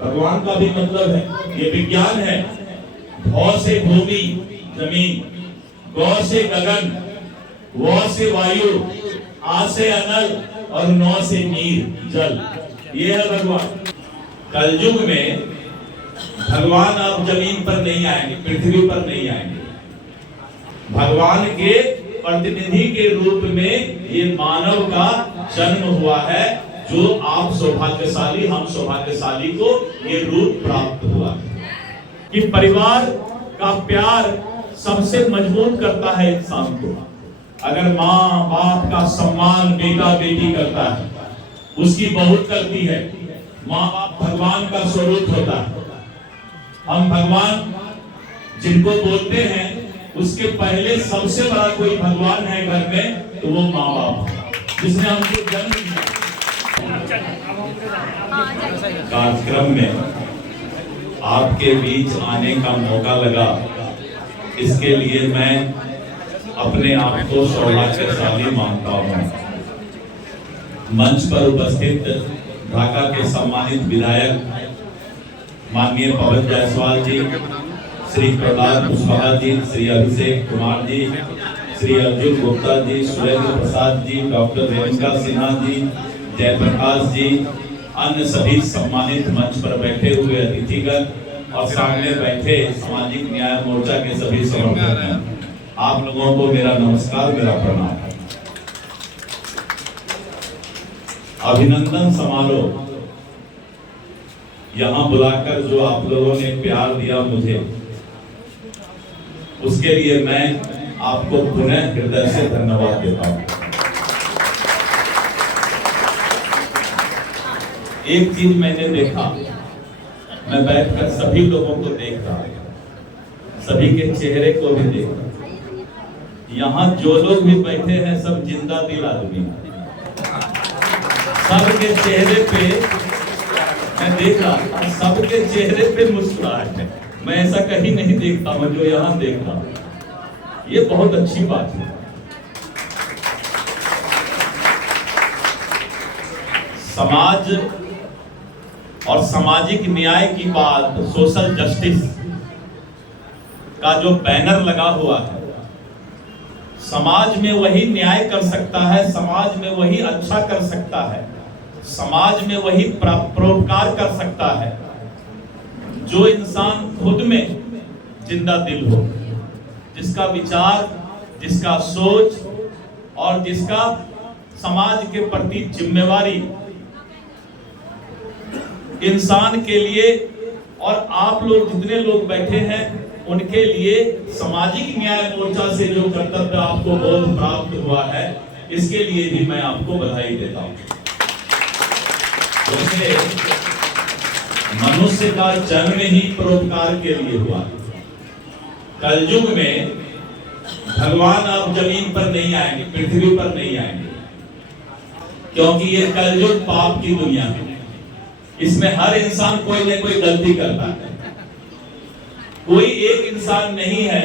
भगवान का भी मतलब है, ये विज्ञान है। भौ से भूमि जमीन, गौ से गगन, वो से वायु, आ से अनल और नौ से नीर जल, ये है भगवान। कलयुग में भगवान अब जमीन पर नहीं आएंगे, पृथ्वी पर नहीं आएंगे। भगवान के प्रतिनिधि के रूप में ये मानव का जन्म हुआ है, जो आप सौभाग्यशाली, हम सौभाग्यशाली को ये रूप प्राप्त हुआ कि परिवार का प्यार सबसे मजबूत करता है इंसान को। अगर माँ बाप का सम्मान बेटा बेटी करता है, उसकी बहुत करती है। माँ बाप भगवान का स्वरूप होता है। हम भगवान जिनको बोलते हैं, उसके पहले सबसे बड़ा कोई भगवान है घर में, तो वो माँ बाप, जिसने हमको जन्म दिया। कार्यक्रम में आपके बीच आने का मौका लगा, इसके लिए मैं अपने आप को सौभाग्यशाली मानता हूँ। मंच पर उपस्थित ढाका के सम्मानित विधायक माननीय पवन जायसवाल जी, श्री प्रहलाद कुशवाहा जी, श्री अभिषेक कुमार जी, श्री अर्जुन गुप्ता जी, सुरेंद्र प्रसाद जी, डॉक्टर रेणुका सिन्हा जी, जयप्रकाश जी, अन्य सभी सम्मानित मंच पर बैठे हुए अतिथिगण और सामने बैठे सामाजिक न्याय मोर्चा के सभी समर्थक, आप लोगों को मेरा नमस्कार, मेरा प्रणाम। अभिनंदन समारोह यहाँ बुलाकर जो आप लोगों ने प्यार दिया मुझे, उसके लिए मैं आपको पुनः हृदय से धन्यवाद देता हूँ। एक चीज मैंने देखा, मैं बैठकर सभी लोगों को देख रहा, सभी के चेहरे को भी देख रहा। यहाँ जो लोग भी बैठे हैं सब जिंदा दिल आदमी, सबके चेहरे पे मैं देख रहा, सबके चेहरे पे मुस्कुराहट है। मैं ऐसा कहीं नहीं देखता हूँ जो यहाँ देख रहा हूँ। ये बहुत अच्छी बात है। समाज और सामाजिक न्याय की बात, सोशल जस्टिस का जो बैनर लगा हुआ है, समाज में वही न्याय कर सकता है, समाज में वही अच्छा कर सकता है, समाज में वही परोपकार कर सकता है जो इंसान खुद में जिंदा दिल हो, जिसका विचार, जिसका सोच और जिसका समाज के प्रति जिम्मेवारी इंसान के लिए और आप लोग जितने लोग बैठे हैं उनके लिए सामाजिक न्याय मोर्चा से जो कर्तव्य आपको बोध प्राप्त हुआ है, इसके लिए भी मैं आपको बधाई देता हूं। मनुष्य का जन्म ही परोपकार के लिए हुआ। कलयुग में भगवान अब जमीन पर नहीं आएंगे, पृथ्वी पर नहीं आएंगे, क्योंकि ये कलयुग पाप की दुनिया है। इसमें हर इंसान कोई न कोई गलती करता है। कोई एक इंसान नहीं है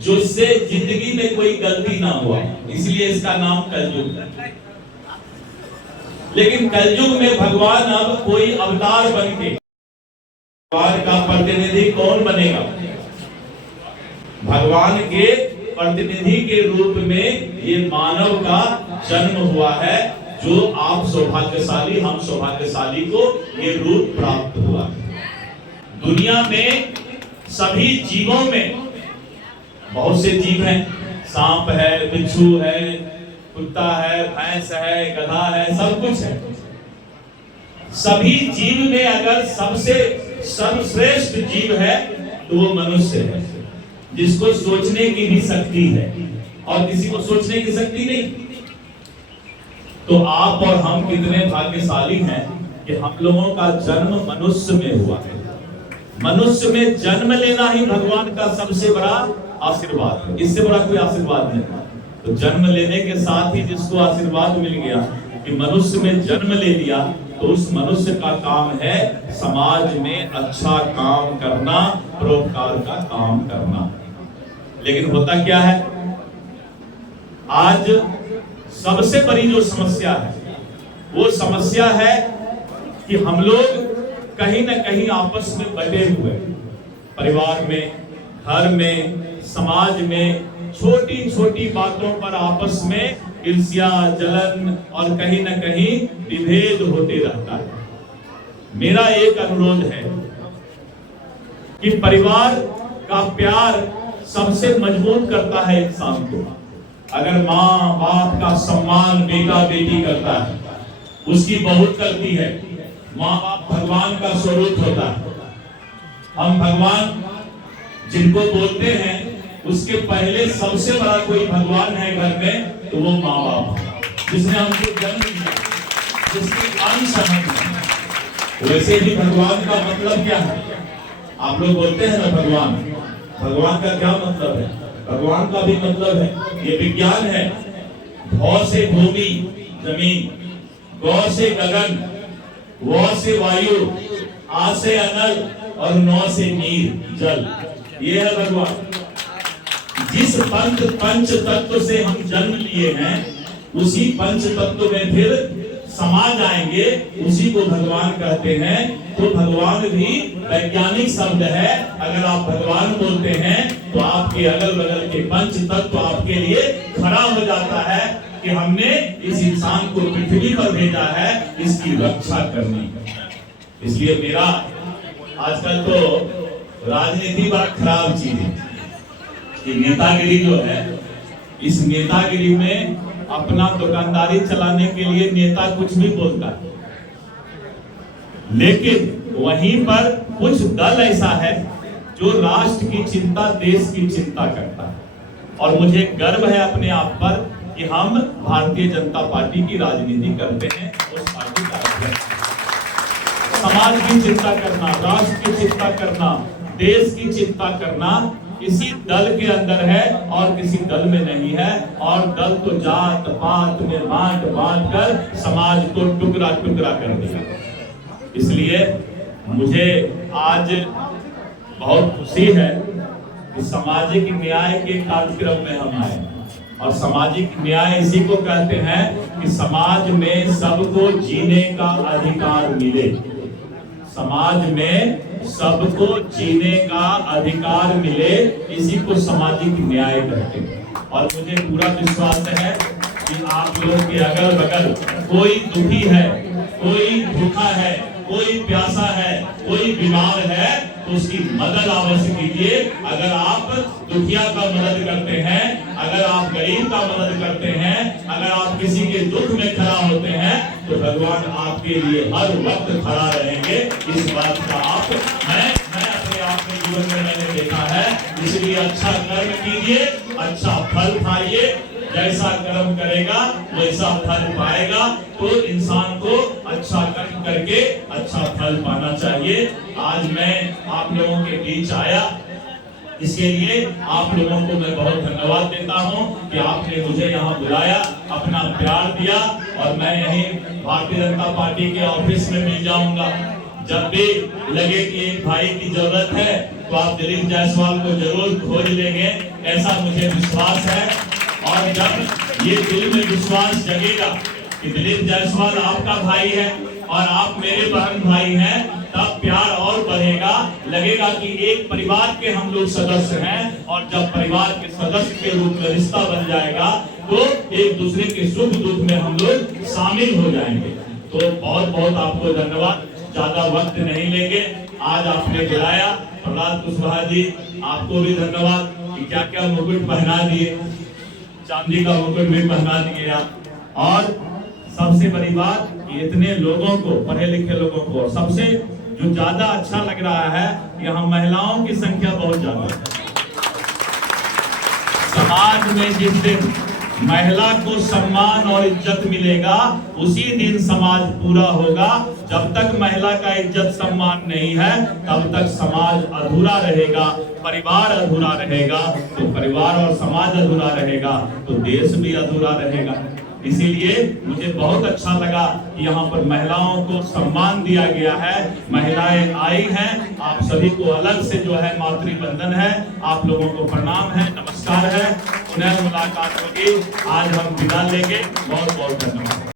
जिससे जिंदगी में कोई गलती ना हुआ, इसलिए इसका नाम कलयुग है। लेकिन कलयुग में भगवान अब कोई अवतार बनके, भगवान का प्रतिनिधि कौन बनेगा? भगवान के प्रतिनिधि के रूप में ये मानव का जन्म हुआ है, जो आप सौभाग्यशाली, हम सौभाग्यशाली को ये रूप प्राप्त हुआ। दुनिया में सभी जीवों में बहुत से जीव हैं, सांप है, बिच्छू है, कुत्ता है, भैंस है, गधा है, सब कुछ है। सभी जीव में अगर सबसे सर्वश्रेष्ठ जीव है तो वो मनुष्य है, जिसको सोचने की भी शक्ति है और किसी को सोचने की शक्ति नहीं। तो आप और हम कितने भाग्यशाली हैं कि हम लोगों का जन्म मनुष्य में हुआ है। मनुष्य में जन्म लेना ही भगवान का सबसे बड़ा आशीर्वाद है, इससे बड़ा कोई आशीर्वाद नहीं। तो जन्म लेने के साथ ही जिसको आशीर्वाद मिल गया कि मनुष्य में जन्म ले लिया, तो उस मनुष्य का काम है समाज में अच्छा काम करना, परोपकार का काम करना। लेकिन होता क्या है, आज सबसे बड़ी जो समस्या है वो समस्या है कि हम लोग कहीं ना कहीं आपस में बटे हुए, परिवार में, घर में, समाज में छोटी छोटी बातों पर आपस में ईर्ष्या, जलन और कहीं ना कहीं विभेद होते रहता है। मेरा एक अनुरोध है कि परिवार का प्यार सबसे मजबूत करता है इंसान को। अगर माँ बाप का सम्मान बेटा बेटी करता है, उसकी बहुत करती है। माँ बाप भगवान का स्वरूप होता है। हम भगवान जिनको बोलते हैं उसके पहले सबसे बड़ा कोई भगवान है घर में, तो वो माँ बाप, जिसने हमको जन्म दिया, जिसके अंश हम। वैसे भी भगवान का मतलब क्या है? आप लोग बोलते हैं ना भगवान, भगवान का क्या मतलब है? भगवान का भी मतलब है, ये विज्ञान है। भौ से भूमि जमीन, गौ से गगन, व से वायु, आ से अनल और नौ से नीर जल। ये है भगवान। जिस पंच तत्व से हम जन्म लिए हैं, उसी पंच तत्व में फिर समाज आएंगे, उसी को भगवान कहते हैं। तो भगवान भी वैज्ञानिक शब्द है। अगर आप भगवान बोलते हैं तो आपके अगल बगल के पंच तत्व आपके लिए खड़ा हो जाता है कि हमने इस इंसान को पृथ्वी पर भेजा है इसकी रक्षा करनी। इसलिए मेरा आजकल तो राजनीति बड़ा खराब चीज है कि नेतागिरी जो है, इस नेतागिरी में अपना दुकानदारी चलाने के लिए नेता कुछ भी बोलता है, लेकिन वहीं पर कुछ दल ऐसा है जो राष्ट्र की चिंता, देश की चिंता करता है। और मुझे गर्व है अपने आप पर कि हम भारतीय जनता पार्टी की राजनीति करते हैं। उस पार्टी का अध्यक्ष समाज की चिंता करना, राष्ट्र की चिंता करना, देश की चिंता करना इसी दल के अंदर है और किसी दल में नहीं है। और दल तो जात पात में बांट बांट कर समाज को टुकड़ा टुकड़ा कर दिया। इसलिए मुझे आज बहुत खुशी है कि सामाजिक न्याय के कार्यक्रम में हम आए। और सामाजिक न्याय इसी को कहते हैं कि समाज में सबको जीने का अधिकार मिले। समाज में सबको जीने का अधिकार मिले, इसी को सामाजिक न्याय कहते हैं। और मुझे पूरा विश्वास है कि आप लोग के अगल बगल कोई दुखी है, कोई भूखा है, कोई प्यासा है, कोई बीमार है, तो उसकी मदद अवश्य कीजिए। अगर आप दुखिया का मदद करते हैं, अगर आप गरीब का मदद करते हैं, अगर आप किसी के दुख में खड़ा होते हैं, तो भगवान आपके लिए हर वक्त खड़ा रहेंगे। इस बात का मैं अपने आप में जीवन में मैंने देखा है। इसलिए अच्छा कर्म कीजिए, अच्छा फल खाइए। जैसा कर्म करेगा वैसा फल पाएगा। तो इंसान को अच्छा कर्म करके अच्छा फल पाना चाहिए। आज मैं आप लोगों के बीच आया, इसके लिए आप लोगों को मैं बहुत धन्यवाद देता हूं कि आपने मुझे यहाँ बुलाया, अपना प्यार दिया। और मैं यहीं भारतीय जनता पार्टी के ऑफिस में मिल जाऊंगा। जब भी लगे कि एक भाई की जरूरत है तो आप दिलीप जायसवाल को जरूर खोज लेंगे, ऐसा मुझे विश्वास है। और जब ये दिल में विश्वास जगेगा कि दिलीप जायसवाल आपका भाई है और आप मेरे बहन भाई हैं, तब प्यार और बढ़ेगा। लगेगा कि एक परिवार के हम लोग सदस्य हैं। और जब परिवार के सदस्य के रूप में रिश्ता बन जाएगा तो एक दूसरे के सुख दुख में हम लोग शामिल हो जाएंगे। तो बहुत बहुत आपको धन्यवाद। ज्यादा वक्त नहीं लेंगे। आज आपने बुलाया, प्रहलाद कुशवाहा जी आपको भी धन्यवाद कि क्या क्या मुकुट पहना दिए, चांदी का मुकुट भी पहना दिए आप। और सबसे बड़ी बात कि इतने लोगों को, पढ़े लिखे लोगों को, सबसे जो ज्यादा अच्छा लग रहा है कि यहाँ महिलाओं की संख्या बहुत ज्यादा है। समाज में जिस दिन महिला को सम्मान और इज्जत मिलेगा, उसी दिन समाज पूरा होगा। जब तक महिला का इज्जत सम्मान नहीं है, तब तक समाज अधूरा रहेगा, परिवार अधूरा रहेगा। तो परिवार और समाज अधूरा रहेगा तो देश भी अधूरा रहेगा। इसीलिए मुझे बहुत अच्छा लगा कि यहाँ पर महिलाओं को सम्मान दिया गया है। महिलाएं आई हैं, आप सभी को अलग से जो है मातृवंदन है। आप लोगों को प्रणाम है, नमस्कार है। पुनः मुलाकात होगी। आज हम विदा लेंगे। बहुत बहुत धन्यवाद।